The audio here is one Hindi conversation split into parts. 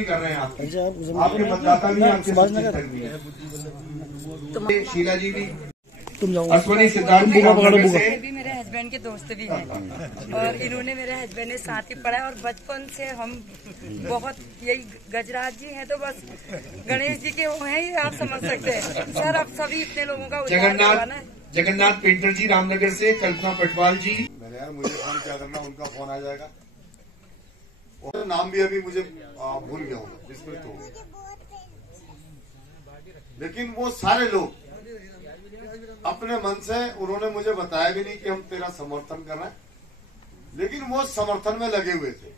भी कर रहे हैं आपके मतदाता भी आपके कर्मी है। शीला जी भी, अश्वनी सिद्धार्थ भी मेरे हस्बैंड के दोस्त भी हैं और इन्होंने मेरे हस्बैंड ने साथ ही पढ़ा और बचपन से हम बहुत यही गजराज जी हैं तो बस गणेश जी के वो हैं, आप समझ सकते हैं सर। अब सभी इतने लोगों का जगन्नाथ पेंटर जी रामनगर से, कल्पना पटवाल जी। मैंने यार मुझे फोन क्या करना, उनका फोन आ जाएगा और नाम भी अभी मुझे भूल गया हूँ जिसमें तो, लेकिन वो सारे लोग अपने मन से उन्होंने मुझे बताया भी नहीं कि हम तेरा समर्थन कर रहे हैं, लेकिन वो समर्थन में लगे हुए थे।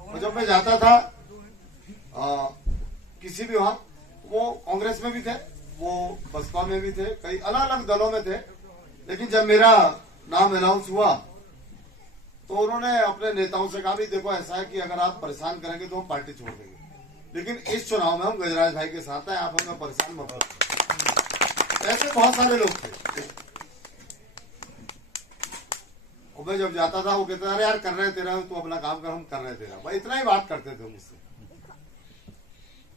और जब मैं जाता था किसी भी वहां, वो कांग्रेस में भी थे, वो बसपा में भी थे, कई अलग अलग दलों में थे, लेकिन जब मेरा नाम अनाउंस हुआ तो उन्होंने अपने नेताओं से कहा भी देखो ऐसा है कि अगर आप परेशान करेंगे तो हम पार्टी छोड़ देंगे, लेकिन इस चुनाव में हम गजराज भाई के साथ हैं, आप हमें परेशान मत करो। ऐसे बहुत सारे लोग थे। और मैं जब जाता था वो कहते अरे यार कर रहे तेरा, तू अपना काम कर, हम कर रहे तेरा, भाई इतना ही बात करते थे मुझसे।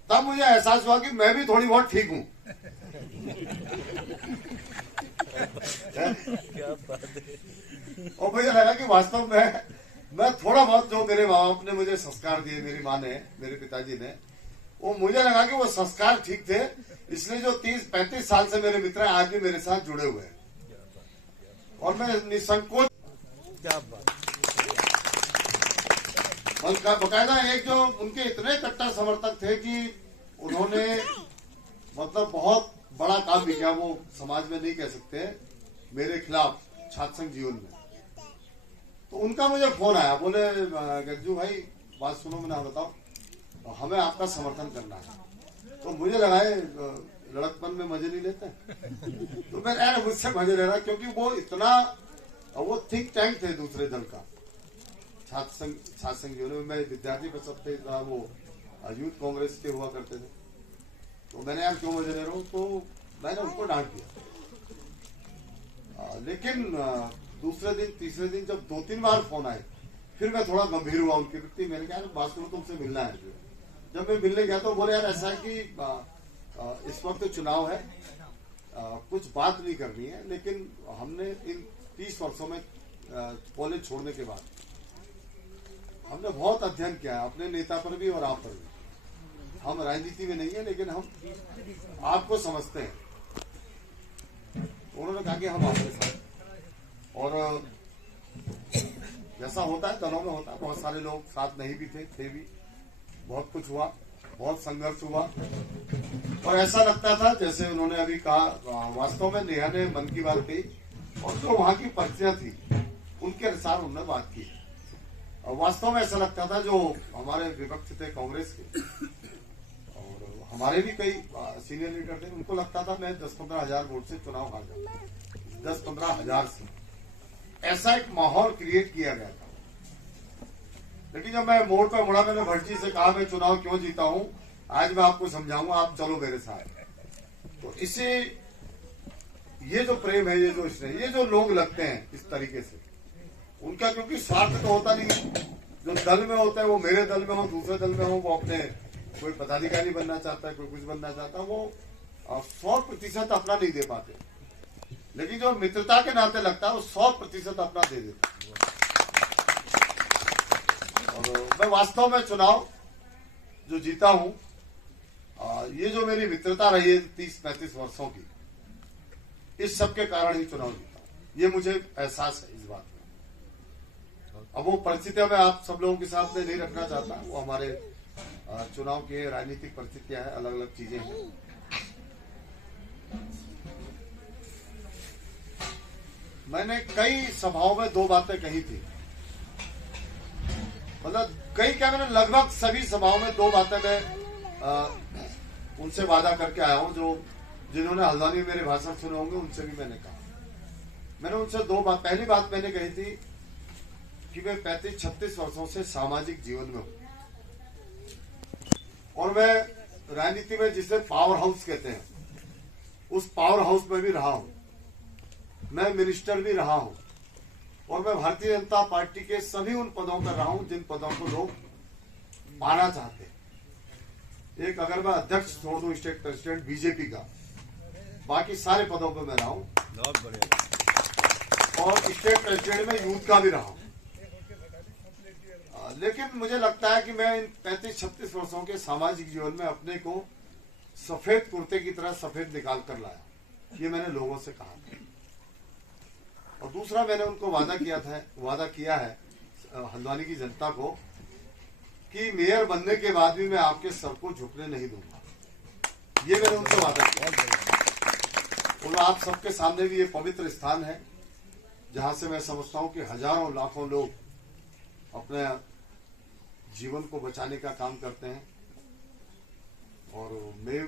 तब मुझे एहसास हुआ कि मैं भी थोड़ी बहुत ठीक हूं। और मुझे लगा कि वास्तव में मैं थोड़ा बहुत, जो मेरे माँ बाप ने मुझे संस्कार दिए, मेरी माँ ने, मेरे पिताजी ने, वो मुझे लगा कि वो संस्कार ठीक थे, इसलिए जो 30-35 साल से मेरे मित्र हैं आज भी मेरे साथ जुड़े हुए हैं और मैं निसंकोच। क्या बात, बकायदा एक जो उनके इतने कट्टर समर्थक थे कि उन्होंने मतलब बहुत बड़ा काम भी किया, वो समाज में नहीं कह सकते, मेरे खिलाफ छात्र संघ जीवन में। तो उनका मुझे फोन आया, बोले गज्जू भाई बात सुनो, मैंने बताओ हमें आपका समर्थन करना है। तो मुझे लगा लड़कपन में मजे नहीं लेते, तो मैं यार मुझसे मजे ले रहा, क्योंकि वो इतना, वो थिंक टैंक थे दूसरे दल का, छात्र संघ जीवन में। मैं विद्यार्थी परिषद थे, वो यूथ कांग्रेस के हुआ करते थे। तो मैंने यार क्यों मजे ले रहा हूँ, तो मैंने उनको डांट दिया। लेकिन दूसरे दिन तीसरे दिन जब 2-3 बार फोन आए, फिर मैं थोड़ा गंभीर हुआ उनके प्रति। मैंने कहा बात सुनो, तुमसे मिलना है। जब मैं मिलने गया तो बोले यार ऐसा है कि इस वक्त चुनाव है, कुछ बात नहीं करनी है, लेकिन हमने इन 30 वर्षों में कॉलेज छोड़ने के बाद हमने बहुत अध्ययन किया है अपने नेता पर भी और आप पर भी। हम राजनीति में नहीं है, लेकिन हम आपको समझते हैं। उन्होंने कहा कि हम आपके साथ, और जैसा होता है दलों में होता है, बहुत सारे लोग साथ नहीं भी थे भी, बहुत कुछ हुआ, बहुत संघर्ष हुआ। और ऐसा लगता था जैसे उन्होंने अभी कहा, वास्तव में नेहा ने मन की बात कही और जो वहां की परिस्थितियां थी उनके अनुसार उन्होंने बात की। और वास्तव में ऐसा लगता था जो हमारे विपक्ष थे कांग्रेस के, और हमारे भी कई सीनियर लीडर थे, उनको लगता था मैं 10-15 हजार वोट से चुनाव हार जाऊंगा, 10-15 हजार से। ऐसा एक माहौल क्रिएट किया गया था। लेकिन जब मैं मोड़ पे मुड़ा, मैंने भट्टी से कहा मैं चुनाव क्यों जीता हूं, आज मैं आपको समझाऊंगा, आप चलो मेरे साथ। तो इससे ये जो प्रेम है, ये जो स्नेह, ये जो लोग लगते हैं इस तरीके से, उनका क्योंकि स्वार्थ तो होता नहीं है। जो दल में होता है वो मेरे दल में हो, दूसरे दल में हो, वो अपने कोई पदाधिकारी बनना चाहता है, कोई कुछ बनना चाहता है, वो 100% अपना नहीं दे पाते। लेकिन जो मित्रता के नाते लगता है वो 100% अपना दे देता है। और मैं वास्तव में चुनाव जो जीता हूं, ये जो मेरी मित्रता रही है 30-35 वर्षों की, इस सब के कारण ही चुनाव जीता, ये मुझे एहसास है इस बात में। अब वो परिस्थितियां मैं आप सब लोगों के सामने नहीं रखना चाहता, वो हमारे चुनाव की राजनीतिक परिस्थितियां हैं, अलग अलग चीजें हैं। मैंने कई सभाओं में 2 बातें कही थी, मतलब कई क्या, मैंने लगभग सभी सभाओं में 2 बातें मैं उनसे वादा करके आया हूं। जो जिन्होंने हल्द्वानी में मेरे भाषण सुने होंगे उनसे भी मैंने कहा। मैंने उनसे 2 बात, पहली बात मैंने कही थी कि मैं 35-36 वर्षों से सामाजिक जीवन में हूं, और मैं राजनीति में जिसे पावर हाउस कहते हैं, उस पावर हाउस में भी रहा हूं, मैं मिनिस्टर भी रहा हूं, और मैं भारतीय जनता पार्टी के सभी उन पदों पर रहा हूं जिन पदों को लोग पाना चाहते हैं। एक अगर मैं अध्यक्ष छोड़ दूं स्टेट प्रेसिडेंट बीजेपी का, बाकी सारे पदों पे मैं रहा हूं, बहुत बढ़िया। और स्टेट प्रेसिडेंट में यूथ का भी रहा हूं। लेकिन मुझे लगता है कि मैं इन 35-36 वर्षों के सामाजिक जीवन में अपने को सफेद कुर्ते की तरह सफेद निकाल कर लाया, ये मैंने लोगों से कहा था। और दूसरा, मैंने उनको वादा किया है हल्द्वानी की जनता को कि मेयर बनने के बाद भी मैं आपके सर को झुकने नहीं दूंगा, ये मैंने उनसे वादा किया। और आप सबके सामने भी ये पवित्र स्थान है जहां से मैं समझता हूं कि हजारों लाखों लोग अपने जीवन को बचाने का काम करते हैं। और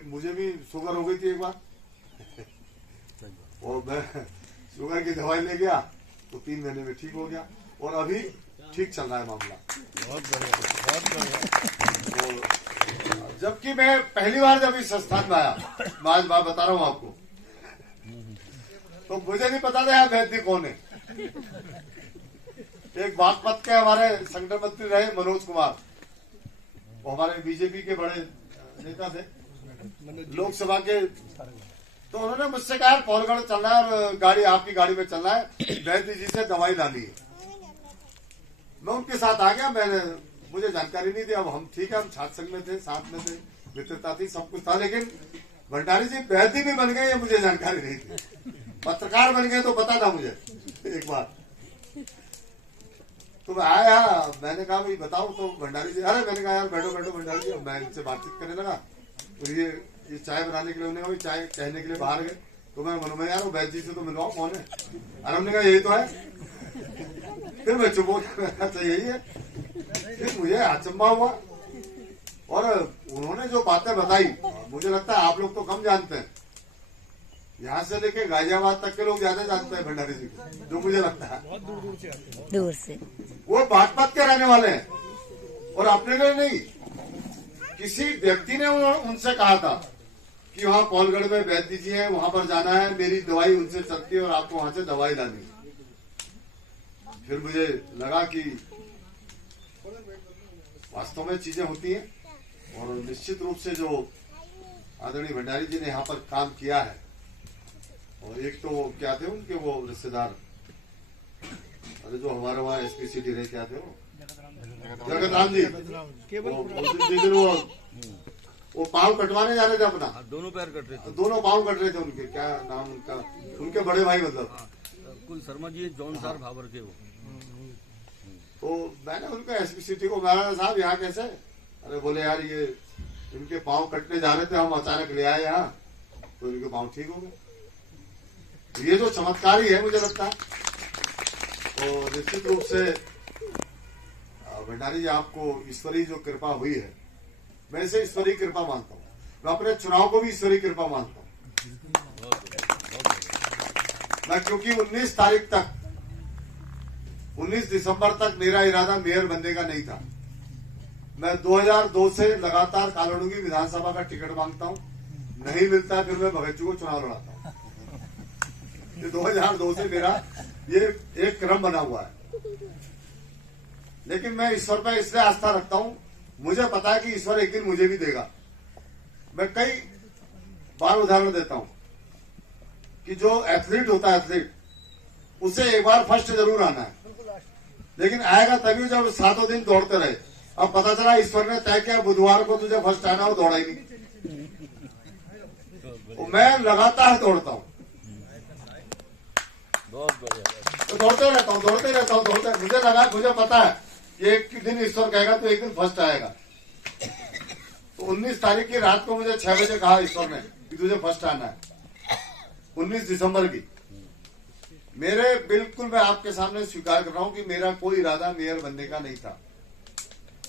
मुझे भी शुगर हो गई थी एक बार और मैं शुगर की दवाई ले गया तो 3 महीने में ठीक हो गया, और अभी ठीक चल रहा है मामला। बहुत बढ़िया, बहुत बढ़िया। तो जबकि मैं पहली बार जब इस संस्थान में आया, मैं आज बात बता रहा हूं आपको, तो मुझे नहीं पता था वैद्य कौन है। एक बागपत के हमारे संगठन मंत्री रहे मनोज कुमार, वो हमारे बीजेपी के बड़े नेता थे लोकसभा के, तो उन्होंने मुझसे कहा पौलगढ़ चलना है और गाड़ी आपकी गाड़ी में चलना है, वैद्य जी से दवाई लानी है। मैं उनके साथ आ गया, मुझे जानकारी नहीं थी। अब हम ठीक है, हम छात्र संघ में थे, साथ में थे, मित्रता थी, सब कुछ था, लेकिन भंडारी जी वैद्य भी बन गए ये मुझे जानकारी नहीं थी। पत्रकार बन गए तो पता था मुझे एक बार। तो मैं आया, मैंने कहा भाई बताओ, तो भंडारी जी, अरे मैंने कहा यार बैठो बैठो भंडारी जी। मैं इनसे बातचीत करने लगा, तो ये चाय बनाने के लिए उन्होंने चाय कहने के लिए बाहर गए, तो मैं मनोमय यार वो वैद्य जी से तो मिलवाओ, कौन है? अरे हमने कहा यही तो है। फिर मैं चुप हो गया, अच्छा यही है। फिर मुझे अचंभा हुआ, और उन्होंने जो बातें बताई, मुझे लगता है आप लोग तो कम जानते हैं, यहाँ से लेके गाजियाबाद तक के लोग ज्यादा जानते हैं भंडारी जी को, जो मुझे लगता है दूर से। वो बागपत के रहने वाले हैं, और अपने लिए नहीं, किसी व्यक्ति ने उनसे कहा था कि वहाँ पौलगढ़ में वैद्य जी है, वहां पर जाना है, मेरी दवाई उनसे चलती है और आपको वहां से दवाई लानी है। फिर मुझे लगा कि वास्तव में चीजें होती हैं, और निश्चित रूप से जो आदरणीय भंडारी जी ने यहाँ पर काम किया है, और एक तो क्या थे उनके वो रिश्तेदार, अरे जो हमारे वहाँ एसपीसीडी रहे, क्या थे वो जगत राम जी, वो पाँव कटवाने जा रहे थे अपना, दोनों पैर कट रहे थे, दोनों पाँव कट रहे थे उनके, क्या नाम उनका, उनके बड़े भाई मतलब कुल शर्मा जी जॉन सार भावर के वो। तो मैंने उनका एसपीसीटी को मारा, साहब यहाँ कैसे? अरे बोले यार ये इनके पाँव कटने जा रहे थे, हम अचानक ले आए यहाँ, तो इनके पाँव ठीक हो गए। ये जो चमत्कार ही है मुझे लगता है। तो निश्चित रूप से भंडारी जी, आपको ईश्वरीय जो कृपा हुई है, मैं इसे ईश्वरीय कृपा मानता हूँ। मैं अपने चुनाव को भी ईश्वरीय कृपा मानता हूँ। मैं क्योंकि 19 तारीख तक, 19 दिसंबर तक मेरा इरादा मेयर बनने का नहीं था। मैं 2002 से लगातार कालोडूंगी विधानसभा का टिकट मांगता हूँ, नहीं मिलता है, फिर मैं भगत जी को चुनाव लड़ाता हूँ। 2002 से मेरा ये एक क्रम बना हुआ है। लेकिन मैं ईश्वर पर इसलिए आस्था रखता हूं, मुझे पता है कि ईश्वर एक दिन मुझे भी देगा। मैं कई बार उदाहरण देता हूं कि जो एथलीट होता है, एथलीट, उसे एक बार फर्स्ट जरूर आना है, लेकिन आएगा तभी जब 7 दिन दौड़ते रहे। अब पता चला ईश्वर ने तय किया बुधवार को तुझे फर्स्ट आना, हो, दौड़ा ही नहीं। तो मैं लगातार दौड़ता हूं, बहुत बढ़िया, तो दौड़ते रहता हूँ। मुझे लगा, मुझे पता है कि एक दिन ईश्वर कहेगा तो एक दिन फर्स्ट आएगा। तो 19 तारीख की रात को मुझे 6 बजे कहा ईश्वर ने कि तुझे फर्स्ट आना है, 19 दिसंबर की। मेरे बिल्कुल, मैं आपके सामने स्वीकार कर रहा हूँ कि मेरा कोई इरादा मेयर बनने का नहीं था,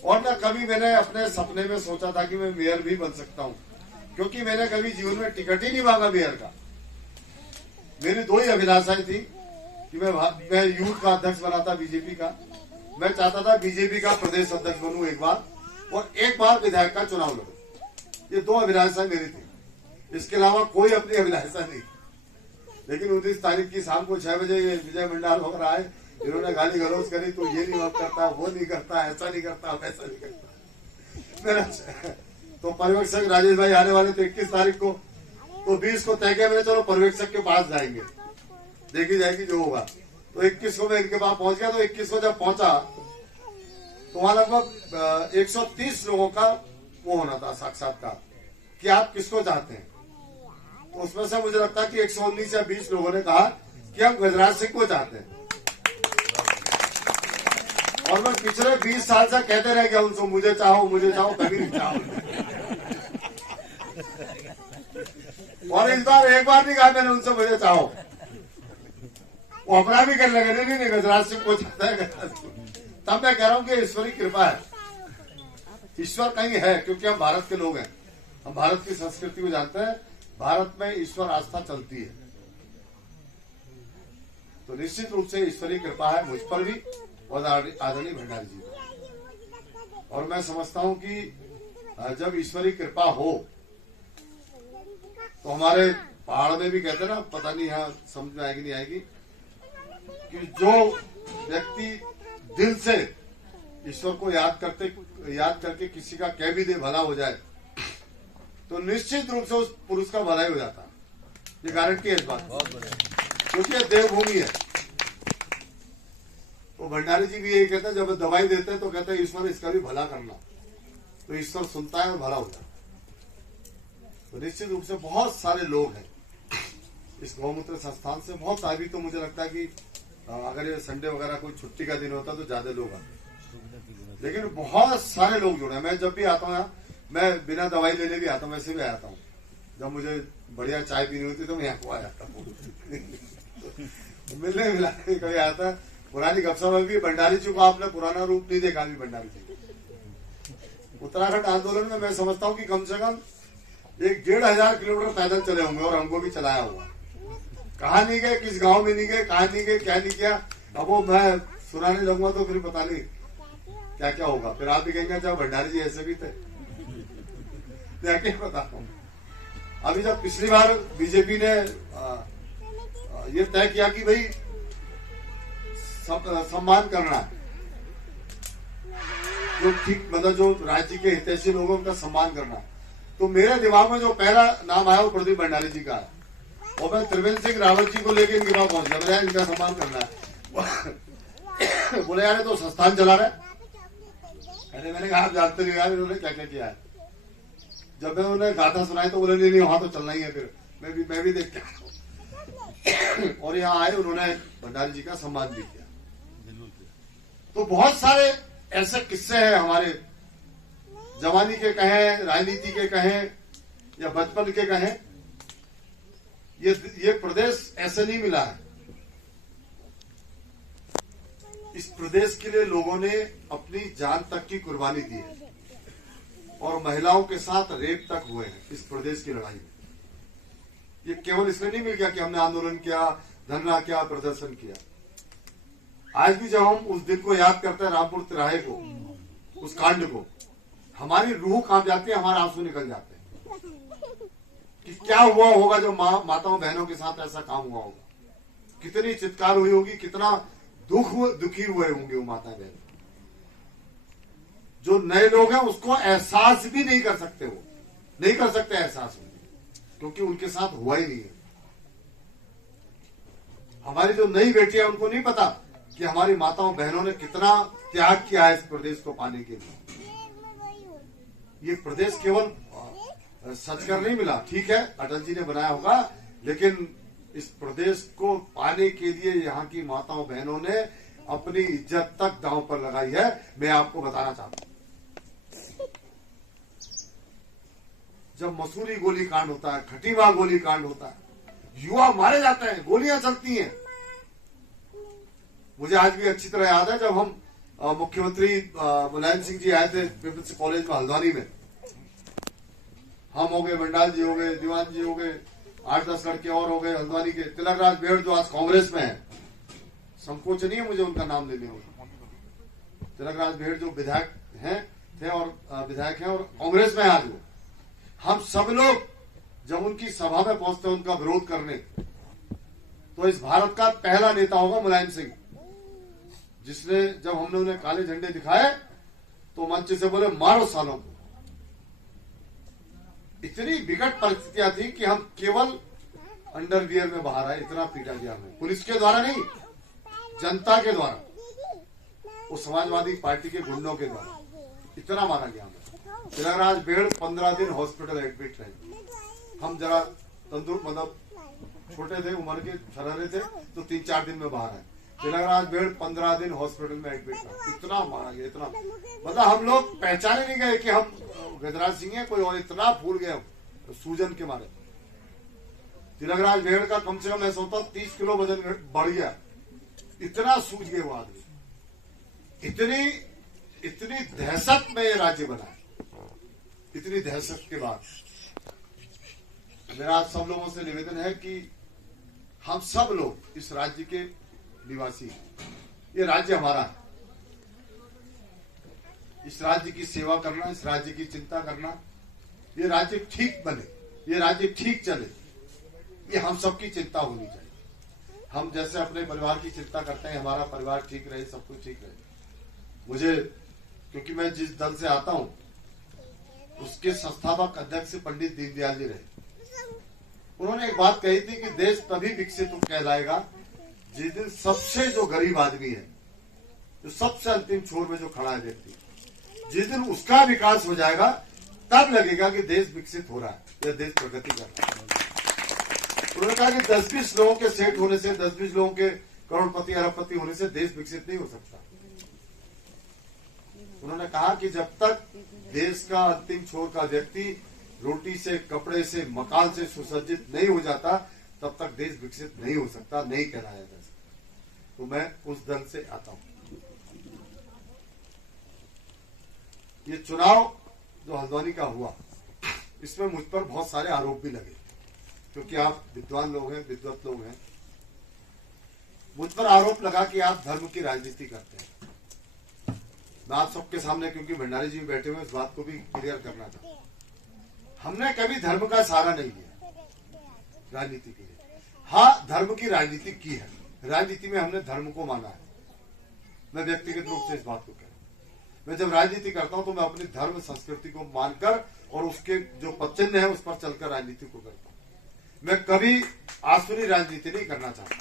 और न कभी मैंने अपने सपने में सोचा था कि मैं मेयर भी बन सकता हूँ, क्योंकि मैंने कभी जीवन में टिकट ही नहीं मांगा मेयर का। मेरी 2 ही अभिलाषाएं थी कि मैं यूथ का अध्यक्ष बना था बीजेपी का, मैं चाहता था बीजेपी का प्रदेश अध्यक्ष बनूं एक बार, और एक बार विधायक का चुनाव लड़ूं। ये 2 अभिलाषाएं मेरी थी, इसके अलावा कोई अपनी अभिलाषा नहीं। लेकिन 19 तारीख की शाम को 6 बजे ये विजय मंडाल वगैरह आए, इन्होंने गाली गलौज करी, तो ये नहीं करता, वो नहीं करता, ऐसा नहीं करता, वैसा नहीं करता। मेरा तो पर्यवेक्षक राजेश भाई आने वाले थे 21 तारीख को, तो 20 को तय किया मैंने, चलो पर्यवेक्षक के पास जाएंगे, देखी जाएगी जो होगा। तो 21 को मैं इनके पास पहुंच गया। तो 21 को जब पहुंचा तो वहां लगभग 130 लोगों का वो होना था साक्षात्कार कि आप किसको चाहते हैं। तो उसमें से मुझे लगता है कि 119 या 20 लोगों ने कहा कि हम गजराज सिंह को चाहते हैं। और मैं पिछले 20 साल से कहते रह गया उनसे मुझे चाहो, कभी नहीं चाहो। और इस बार एक बार नहीं कहा मैंने उनसे मुझे चाहो। वो अपना भी करने लगे, नहीं गजराज सिंह को चाहता है, तब मैं कह रहा हूं कि ईश्वरी कृपा है, ईश्वर कहीं है, क्योंकि हम भारत के लोग हैं, हम भारत की संस्कृति को जानते हैं, भारत में ईश्वर आस्था चलती है। तो निश्चित रूप से ईश्वरी कृपा है मुझ पर भी और आदरणीय भंडारी जी पर। और मैं समझता हूं कि जब ईश्वरी कृपा हो तो हमारे पहाड़ में भी कहते हैं ना, पता नहीं यहाँ समझ में आएगी नहीं आएगी, कि जो व्यक्ति दिल से ईश्वर को याद करके किसी का कह भी दे भला हो जाए, तो निश्चित रूप से उस पुरुष का भला ही हो जाता है। ये गारंटी है इस बात, क्योंकि ये देवभूमि है। तो भंडारी जी भी यही कहते हैं, जब दवाई देते हैं तो कहते हैं ईश्वर इसका भी भला करना, तो ईश्वर सुनता है और भला हो जाता है। तो निश्चित रूप से बहुत सारे लोग हैं इस गौमूत्र संस्थान से, बहुत अभी तो मुझे लगता है कि अगर ये संडे वगैरह कोई छुट्टी का दिन होता तो ज्यादा लोग आते, लेकिन बहुत सारे लोग जुड़े। मैं जब भी आता हूँ, मैं बिना दवाई लेने भी आता हूँ, वैसे भी आता हूँ। जब मुझे बढ़िया चाय पीनी होती तो मैं यहाँ को आ जाता हूँ मिलने मिलाने कभी आता। पुरानी गपशप भी, भंडारी जी को आपने पुराना रूप नहीं देखा अभी। भंडारी जी उत्तराखंड आंदोलन में मैं समझता हूँ कि कम से कम 1,500 किलोमीटर पैदल चले होंगे और हमको भी चलाया होगा। कहाँ नहीं गए, किस गांव में नहीं गए, कहाँ नहीं गए, क्या नहीं किया, अब वो मैं सुनाने लगूंगा तो फिर पता नहीं क्या क्या होगा। फिर आप भी कहेंगे जब भंडारी जी ऐसे भी थे, क्या पता। अभी जब पिछली बार बीजेपी ने ये तय किया कि भाई सम्मान करना है, जो ठीक मतलब जो राज्य के हितैषी लोगों का सम्मान करना है, तो मेरे दिमाग में जो पहला नाम आया वो प्रदीप भंडारी जी का है। और मैं त्रिवेंद्र सिंह रावत जी को लेकर इनके पास पहुंच गया, मेरा इनका सम्मान करना है। बोले यार तो संस्थान चला रहे। अरे मैंने कहा आप जानते नहीं यार इन्होंने क्या क्या किया है। जब मैं उन्हें गाथा सुनाई तो बोले नहीं वहां तो चलना ही है। फिर मैं भी देख के और यहाँ आए, उन्होंने भंडारी जी का सम्मान भी किया। तो बहुत सारे ऐसे किस्से हैं हमारे, जवानी के कहें, राजनीति के कहें या बचपन के कहें, ये प्रदेश ऐसे नहीं मिला है। इस प्रदेश के लिए लोगों ने अपनी जान तक की कुर्बानी दी है और महिलाओं के साथ रेप तक हुए हैं इस प्रदेश की लड़ाई में। ये केवल इसलिए नहीं मिल गया कि हमने आंदोलन किया, धरना किया, प्रदर्शन किया। आज भी जब हम उस दिन को याद करते हैं, रामपुर तिराहे को, उस कांड को, हमारी रूह कांप जाती है, हमारे आंसू निकल जाते हैं कि क्या हुआ होगा जो माताओं बहनों के साथ ऐसा काम हुआ होगा। कितनी चित्कार हुई होगी, कितना दुखी हुए होंगे वो माता बहन। जो नए लोग हैं उसको एहसास भी नहीं कर सकते, वो नहीं कर सकते एहसास, क्योंकि उनके साथ हुआ ही नहीं है। हमारी जो नई बेटियां, उनको नहीं पता कि हमारी माताओं बहनों ने कितना त्याग किया है इस प्रदेश को पाने के लिए। ये प्रदेश केवल सचकर नहीं मिला, ठीक है अटल जी ने बनाया होगा, लेकिन इस प्रदेश को पाने के लिए यहाँ की माताओं बहनों ने अपनी इज्जत तक दांव पर लगाई है। मैं आपको बताना चाहता हूं, जब मसूरी गोली कांड होता है, खटीमा गोली कांड होता है, युवा मारे जाते हैं, गोलियां चलती हैं। मुझे आज भी अच्छी तरह याद है जब हम मुख्यमंत्री मुलायम सिंह जी आए थे पीपल्स कॉलेज में हल्द्वानी में। हम हो गए, मंडाल जी हो गए, दीवान जी हो गए, 8-10 लड़के और हो गए हल्द्वानी के। तिलक राज बेड़ जो आज कांग्रेस में है, संकोच नहीं है मुझे उनका नाम लेने में। तिलक राज बेड़ जो विधायक थे और विधायक हैं और कांग्रेस में आज वो, हम सब लोग जब उनकी सभा में पहुंचते हैं उनका विरोध करने, तो इस भारत का पहला नेता होगा मुलायम सिंह, जिसने जब हमने उन्हें काले झंडे दिखाए तो मंच से बोले मारो सालों को। इतनी विकट परिस्थितियां थी कि हम केवल अंडरवियर में बाहर आए, इतना पीटा गया हमें, पुलिस के द्वारा नहीं, जनता के द्वारा, वो समाजवादी पार्टी के गुंडों के द्वारा इतना मारा गया हमें। तिलकराज बेड़ 15 दिन हॉस्पिटल एडमिट रहे। हम जरा तंदुरुस्त, मतलब छोटे थे, उम्र के छरारे थे, तो 3-4 दिन में बाहर आए। तिलकराज बेड़ 15 दिन हॉस्पिटल में एडमिट रहा। इतना मारा गया, इतना, मतलब हम लोग पहचाने नहीं गए कि हम गजराज सिंह है कोई और, इतना फूल गए सूजन के मारे। तिलकराज भेड़ का कम से कम ऐसा होता 30 किलो वजन बढ़ गया, इतना सूझ गए वो आदमी। इतनी दहशत में ये राज्य बना है। इतनी दहशत के बाद मेरा आप सब लोगों से निवेदन है कि हम सब लोग इस राज्य के निवासी हैं, ये राज्य हमारा है। इस राज्य की सेवा करना, इस राज्य की चिंता करना, ये राज्य ठीक बने, ये राज्य ठीक चले, ये हम सबकी चिंता होनी चाहिए। हम जैसे अपने परिवार की चिंता करते हैं, हमारा परिवार ठीक रहे, सब कुछ ठीक रहे। मुझे, क्योंकि मैं जिस दल से आता हूं उसके संस्थापक अध्यक्ष पंडित दीनदयाल जी रहे। उन्होंने एक बात कही थी कि देश तभी विकसित कहलाएगा जिस दिन सबसे जो गरीब आदमी है, जो सबसे अंतिम छोर में जो खड़ा है व्यक्ति, जिस दिन उसका विकास हो जाएगा तब लगेगा कि देश विकसित हो रहा है या देश प्रगति कर रहा है। उन्होंने कहा कि 10-20 लोगों के सेठ होने से, 10-20 लोगों के करोड़पति अरबपति होने से देश विकसित नहीं हो सकता। उन्होंने कहा कि जब तक देश का अंतिम छोर का व्यक्ति रोटी से, कपड़े से, मकान से सुसज्जित नहीं हो जाता, तब तक देश विकसित नहीं हो सकता, नहीं कहलाया जा सकता। तो मैं उस दल से आता हूं। ये चुनाव जो हल्द्वानी का हुआ, इसमें मुझ पर बहुत सारे आरोप भी लगे, क्योंकि आप विद्वान लोग हैं, विद्वत लोग हैं। मुझ पर आरोप लगा कि आप धर्म की राजनीति करते हैं। मैं आप सबके सामने, क्योंकि भंडारी जी बैठे हुए, इस बात को भी क्लियर करना था। हमने कभी धर्म का सहारा नहीं लिया राजनीति के लिए। हाँ, धर्म की राजनीति की है, राजनीति में हमने धर्म को माना है। मैं व्यक्तिगत रूप से इस बात को कह रहा हूं। मैं जब राजनीति करता हूं तो मैं अपनी धर्म संस्कृति को मानकर और उसके जो पदचिन्ह है उस पर चलकर राजनीति को करता हूं। मैं कभी आसुरी राजनीति नहीं करना चाहता।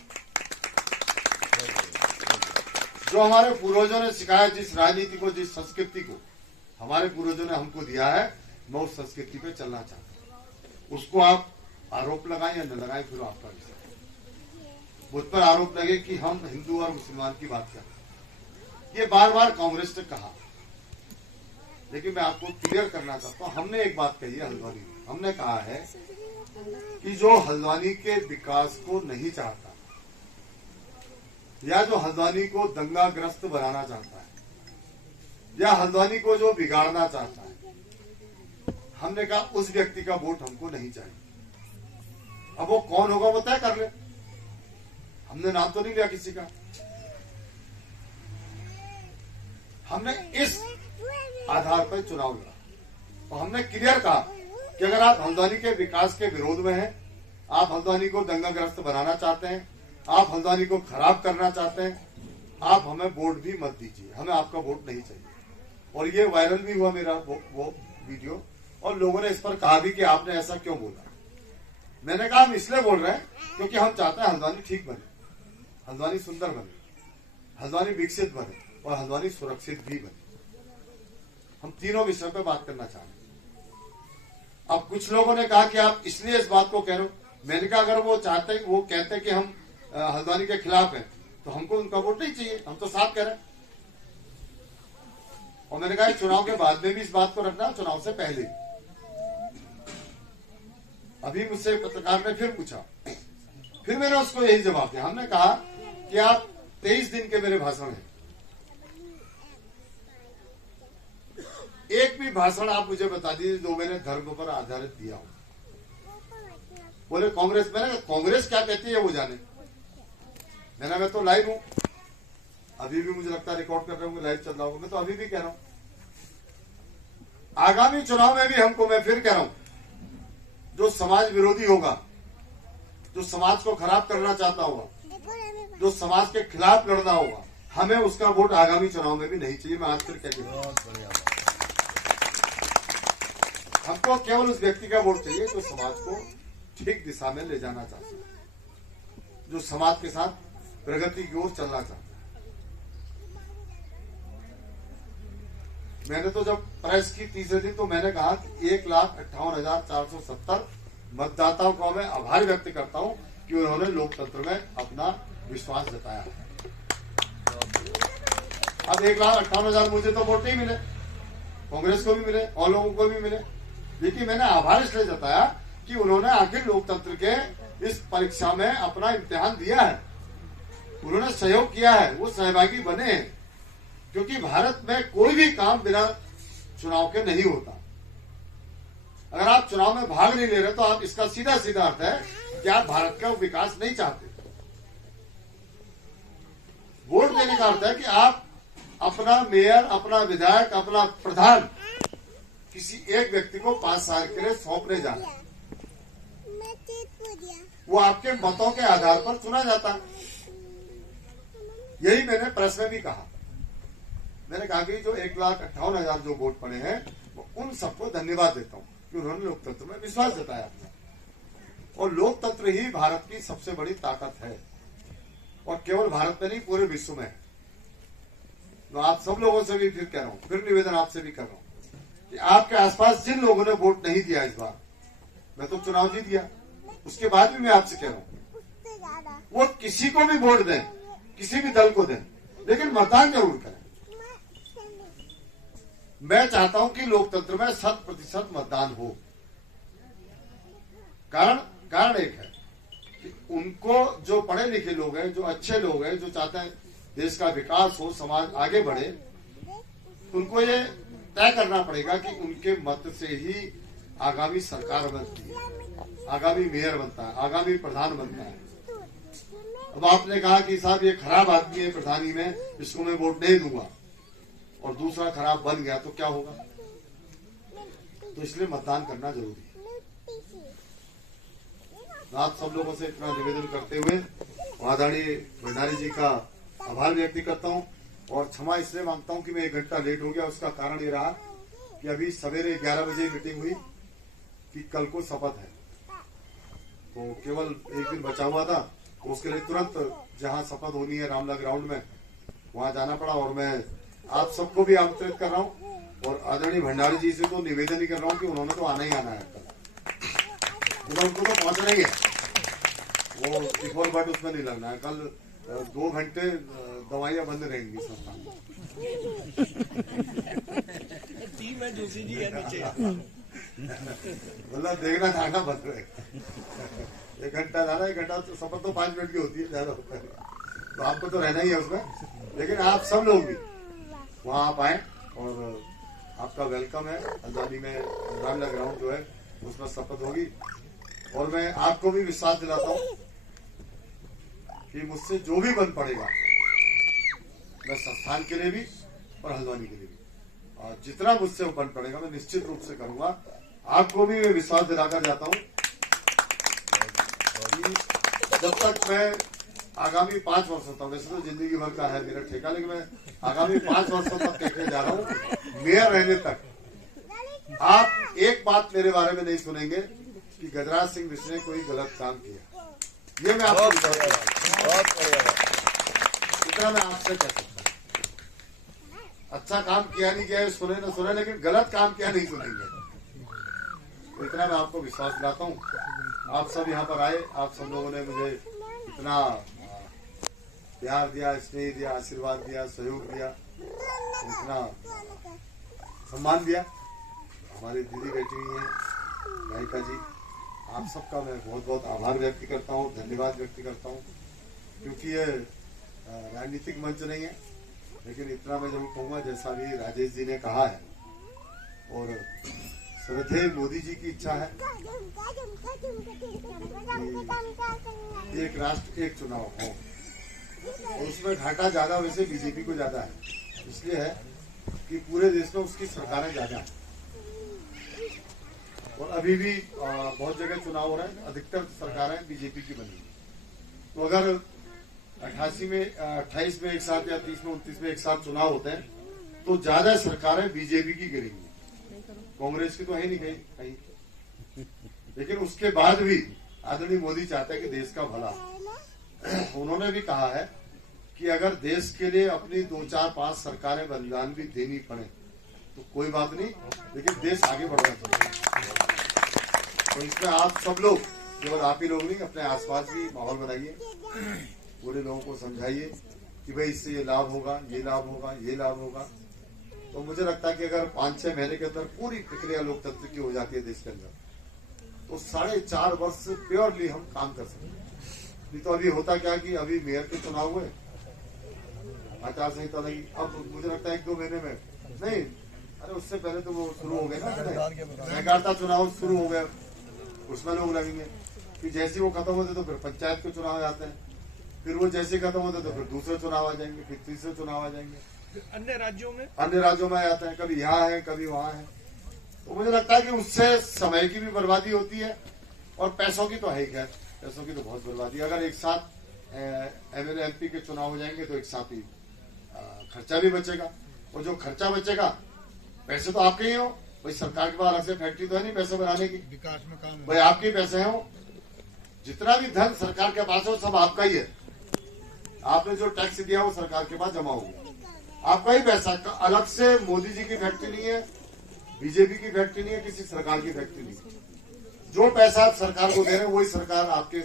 जो हमारे पूर्वजों ने सिखाया, जिस राजनीति को, जिस संस्कृति को हमारे पूर्वजों ने हमको दिया है, मैं उस संस्कृति पे चलना चाहता हूं। उसको आप आरोप लगाएं या न लगाएं, फिर आपका विषय। मुझ पर आरोप लगे कि हम हिंदू और मुसलमान की बात करते, ये बार बार कांग्रेस ने कहा, लेकिन मैं आपको क्लियर करना चाहता हूं। हमने एक बात कही है हल्द्वानी में, हमने कहा है कि जो हल्द्वानी के विकास को नहीं चाहता या जो हल्द्वानी को दंगाग्रस्त बनाना चाहता है या हल्द्वानी को जो बिगाड़ना चाहता है, हमने कहा उस व्यक्ति का वोट हमको नहीं चाहिए। अब वो कौन होगा वो तय कर ले, हमने नाम तो नहीं लिया किसी का। हमने इस आधार पर चुनाव लड़ा और हमने क्लियर कहा कि अगर आप हल्द्वानी के विकास के विरोध में हैं, आप हल्द्वानी को दंगाग्रस्त बनाना चाहते हैं, आप हल्द्वानी को खराब करना चाहते हैं, आप हमें वोट भी मत दीजिए, हमें आपका वोट नहीं चाहिए। और ये वायरल भी हुआ मेरा वो वीडियो, और लोगों ने इस पर कहा भी कि आपने ऐसा क्यों बोला। मैंने कहा हम इसलिए बोल रहे हैं क्योंकि हम चाहते हैं हल्द्वानी ठीक बने, हल्द्वानी सुंदर बने, हल्द्वानी विकसित बने और हल्द्वानी सुरक्षित भी बने। हम तीनों विषयों पर बात करना चाह रहे हैं। अब कुछ लोगों ने कहा कि आप इसलिए इस बात को कह रहे हो। मैंने कहा अगर वो चाहते, वो कहते कि हम हल्द्वानी के खिलाफ हैं, तो हमको उनका वोट नहीं चाहिए, हम तो साफ कह रहे हैं। और मैंने कहा चुनाव के बाद में भी इस बात को रखना, चुनाव से पहले। अभी मुझसे पत्रकार ने फिर पूछा, फिर मैंने उसको यही जवाब दिया। हमने कहा कि आप 23 दिन के मेरे भाषण हैं, एक भी भाषण आप मुझे बता दीजिए जो मैंने धर्म पर आधारित दिया हो। बोले कांग्रेस, मैंने कांग्रेस क्या कहती है वो जाने। मैं तो लाइव हूं, अभी भी मुझे लगता है रिकॉर्ड कर रहे होंगे, लाइव चल रहा होगा। मैं तो अभी भी कह रहा हूं, आगामी चुनाव में भी हमको, मैं फिर कह रहा हूं, जो समाज विरोधी होगा, जो समाज को खराब करना चाहता होगा, जो समाज के खिलाफ लड़ना होगा, हमें उसका वोट आगामी चुनाव में भी नहीं चाहिए। मैं आज फिर कह रहा हूं। हमको केवल उस व्यक्ति का वोट चाहिए जो समाज को ठीक दिशा में ले जाना चाहता है, जो समाज के साथ प्रगति की ओर चलना चाहता है। मैंने तो जब प्रेस की तीसरे दिन तो मैंने कहा कि 1,58,470 मतदाताओं को मैं आभार व्यक्त करता हूं कि उन्होंने लोकतंत्र में अपना विश्वास जताया। अब 1,58,000 मुझे तो वोट नहीं मिले, कांग्रेस को भी मिले और लोगों को भी मिले, लेकिन मैंने आभार इसलिए जताया कि उन्होंने आखिर लोकतंत्र के इस परीक्षा में अपना इम्तिहान दिया है, उन्होंने सहयोग किया है, वो सहभागी बने हैं। क्योंकि भारत में कोई भी काम बिना चुनाव के नहीं होता। अगर आप चुनाव में भाग नहीं ले रहे तो आप इसका सीधा सीधा अर्थ है कि आप भारत का विकास नहीं चाहते। वोट देने का अर्थ है कि आप अपना मेयर, अपना विधायक, अपना प्रधान किसी एक व्यक्ति को 5 साल के लिए सौंपने जा रहे हैं। वो आपके मतों के आधार पर चुना जाता है। यही मैंने प्रेस में भी कहा। मैंने कहा कि जो 1,58,000 जो वोट पड़े हैं वो उन सबको धन्यवाद देता हूं कि उन्होंने लोकतंत्र में विश्वास जताया अपना। और लोकतंत्र ही भारत की सबसे बड़ी ताकत है, और केवल भारत में नहीं पूरे विश्व में है। तो आप सब लोगों से भी फिर कह रहा हूं, फिर निवेदन आपसे भी कर रहा हूं कि आपके आसपास जिन लोगों ने वोट नहीं दिया इस बार, मैं तो चुनाव जीत गया, उसके बाद भी मैं आपसे कह रहा हूं वो किसी को भी वोट दें, किसी भी दल को दें, लेकिन मतदान जरूर करें। मैं चाहता हूं कि लोकतंत्र में 100% मतदान हो। कारण एक है कि उनको जो पढ़े लिखे लोग हैं, जो अच्छे लोग हैं, जो चाहते हैं देश का विकास हो, समाज आगे बढ़े, उनको ये तय करना पड़ेगा कि उनके मत से ही आगामी सरकार बनती है, आगामी मेयर बनता है, आगामी प्रधान बनता है। अब आपने कहा कि साहब ये खराब आदमी है प्रधानी में, इसको मैं वोट नहीं दूंगा, और दूसरा खराब बन गया तो क्या होगा? तो इसलिए मतदान करना जरूरी है। आप सब लोगों से इतना निवेदन करते हुए आदरणीय भंडारी जी का आभार व्यक्त करता हूं, और क्षमा इसलिए मांगता हूं कि मैं 1 घंटा लेट हो गया। उसका कारण ये रहा कि अभी सवेरे 11 बजे मीटिंग हुई कि कल को शपथ है, तो केवल 1 दिन बचा हुआ था, तो उसके लिए तुरंत जहां शपथ होनी है रामला ग्राउंड में, वहां जाना पड़ा। और मैं आप सबको भी आमंत्रित कर रहा हूं, और आदरणीय भंडारी जी से तो निवेदन ही कर रहा हूं कि उन्होंने तो आना ही आना है कल, उनको तो पहुंचना ही है। वो इक्वल बट उसमें नहीं लगना है। कल 2 घंटे दवाइयां बंद रहेंगी संस्थान में। टीम है जोशी जी है नीचे, मतलब देखना जाना बंद रहे। 1 घंटा जाना, 1 घंटा तो शपथ तो 5 मिनट की होती है, ज्यादा होता है, तो आपको तो रहना ही है उसमें। लेकिन आप सब लोग भी वहां आप आए, और आपका वेलकम है। हल्द्वानी में रामला ग्राउंड जो है उसमें शपथ होगी, और मैं आपको भी विश्वास दिलाता हूं कि मुझसे जो भी बन पड़ेगा, मैं संस्थान के लिए भी और हल्द्वानी के लिए भी, और जितना मुझसे बन पड़ेगा मैं निश्चित रूप से करूंगा। आपको भी मैं विश्वास दिलाकर जाता हूं कि जब तक मैं आगामी 5 वर्षों तक, वैसे तो जिंदगी भर का है मेरा ठेका, लेकिन मैं आगामी 5 वर्षों तक कहते जा रहा हूं, मेयर रहने तक आप एक बात मेरे बारे में नहीं सुनेंगे कि गजराज सिंह मिश्र ने कोई गलत काम किया। ये मैं आपको इतना मैं आपसे कह सकता हूं। अच्छा काम किया नहीं किया सुने न सुने, लेकिन गलत काम किया नहीं सुनेंगे। तो इतना मैं आपको विश्वास दिलाता हूं। आप सब यहाँ पर आए, आप सब लोगों ने मुझे इतना प्यार दिया, स्नेह दिया, आशीर्वाद दिया, सहयोग दिया, इतना सम्मान दिया। हमारी दीदी बैठी हुई है गायिका जी, आप सबका मैं बहुत बहुत आभार व्यक्त करता हूँ, धन्यवाद व्यक्त करता हूँ। क्योंकि ये राजनीतिक मंच नहीं है, लेकिन इतना मैं जरूर कहूँगा, जैसा भी राजेश जी ने कहा है, और श्रद्धेय मोदी जी की इच्छा है कि एक राष्ट्र एक चुनाव हो, और उसमें घाटा ज्यादा वैसे बीजेपी को ज्यादा है, इसलिए है कि पूरे देश में उसकी सरकारें ज्यादा है, और अभी भी बहुत जगह चुनाव हो रहे हैं, अधिकतर सरकारें बीजेपी की बनी। तो अगर 28 में एक साथ या 30 में 29 में एक साथ चुनाव होते हैं, तो ज्यादा सरकारें बीजेपी की गिरेंगी, कांग्रेस की तो है नहीं कहीं, लेकिन उसके बाद भी आदरणीय मोदी चाहते हैं कि देश का भला। उन्होंने भी कहा है कि अगर देश के लिए अपनी 2, 4, 5 सरकारें बलिदान भी देनी पड़े तो कोई बात नहीं, लेकिन देश आगे बढ़ना चाहिए। तो इसमें आप सब लोग, केवल आप ही लोग नहीं, अपने आसपास भी माहौल बनाइए, पूरे लोगों को समझाइए कि भाई इससे ये लाभ होगा, ये लाभ होगा, ये लाभ होगा। तो मुझे लगता है कि अगर 5-6 महीने के अंदर पूरी प्रक्रिया लोकतंत्र की हो जाती है देश के अंदर, तो 4.5 वर्ष से प्योरली हम काम कर सकते हैं। नहीं तो अभी होता क्या कि अभी मेयर के चुनाव हुए, आचार संहिता लगी, अब मुझे लगता है 1-2 महीने में नहीं, अरे उससे पहले तो वो शुरू हो गए ना, सहकारिता चुनाव शुरू हो गया, उसमें लोग लगेंगे। फिर जैसे वो खत्म होते तो फिर पंचायत के चुनाव आते हैं, फिर वो जैसे खत्म होते तो फिर दूसरे चुनाव आ जाएंगे, फिर तीसरे चुनाव आ जाएंगे। अन्य राज्यों में आते हैं, कभी यहाँ है कभी वहाँ है। तो मुझे लगता है कि उससे समय की भी बर्बादी होती है और पैसों की तो है ही, खैर पैसों की तो बहुत बर्बादी। अगर एक साथ एमएलए एमपी के चुनाव हो जाएंगे तो एक साथ ही खर्चा भी बचेगा, और जो खर्चा बचेगा पैसे तो आपके ही हो भाई, सरकार के पास अलग से फैक्ट्री तो है नहीं पैसे बनाने की, विकास में काम भाई आपके पैसे हो, जितना भी धन सरकार के पास हो सब आपका ही है। आपने जो टैक्स दिया वो सरकार के पास जमा होगा, आपका ही पैसा, अलग से मोदी जी की फैक्ट्री नहीं है, बीजेपी की फैक्ट्री नहीं है, किसी सरकार की फैक्ट्री नहीं है। जो पैसा आप सरकार को दे रहे हैं वही सरकार आपके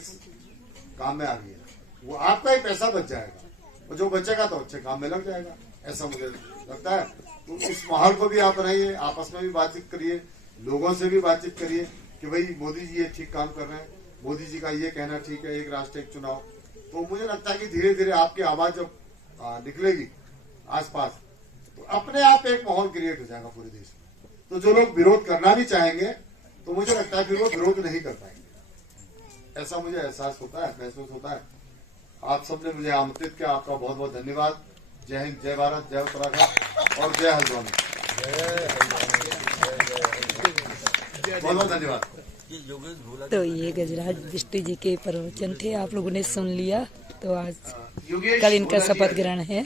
काम में आ रही है, वो आपका ही पैसा बच जाएगा, और जो बचेगा तो अच्छे काम में लग जाएगा, ऐसा मुझे लगता है। तो इस माहौल को भी आप बनाइए, आपस में भी बातचीत करिए, लोगों से भी बातचीत करिए कि भाई मोदी जी ये ठीक काम कर रहे हैं, मोदी जी का ये कहना ठीक है, एक राष्ट्र एक चुनाव। तो मुझे लगता है कि धीरे धीरे आपकी आवाज जब निकलेगी आसपास, तो अपने आप एक माहौल क्रिएट हो जाएगा पूरे देश में। तो जो लोग विरोध करना भी चाहेंगे तो मुझे लगता है कि वो विरोध नहीं कर पाएंगे, ऐसा मुझे एहसास होता है, महसूस होता है। आप सबने मुझे आमंत्रित किया, आपका बहुत बहुत धन्यवाद। जय हिंद, जय भारत, जय उत्तराखंड और जय हल्द्वानी। बहुत बहुत धन्यवाद। तो ये गजराज बिष्टू जी के प्रवचन थे, आप लोगों ने सुन लिया। तो आज योगेश कल इनका शपथ ग्रहण है।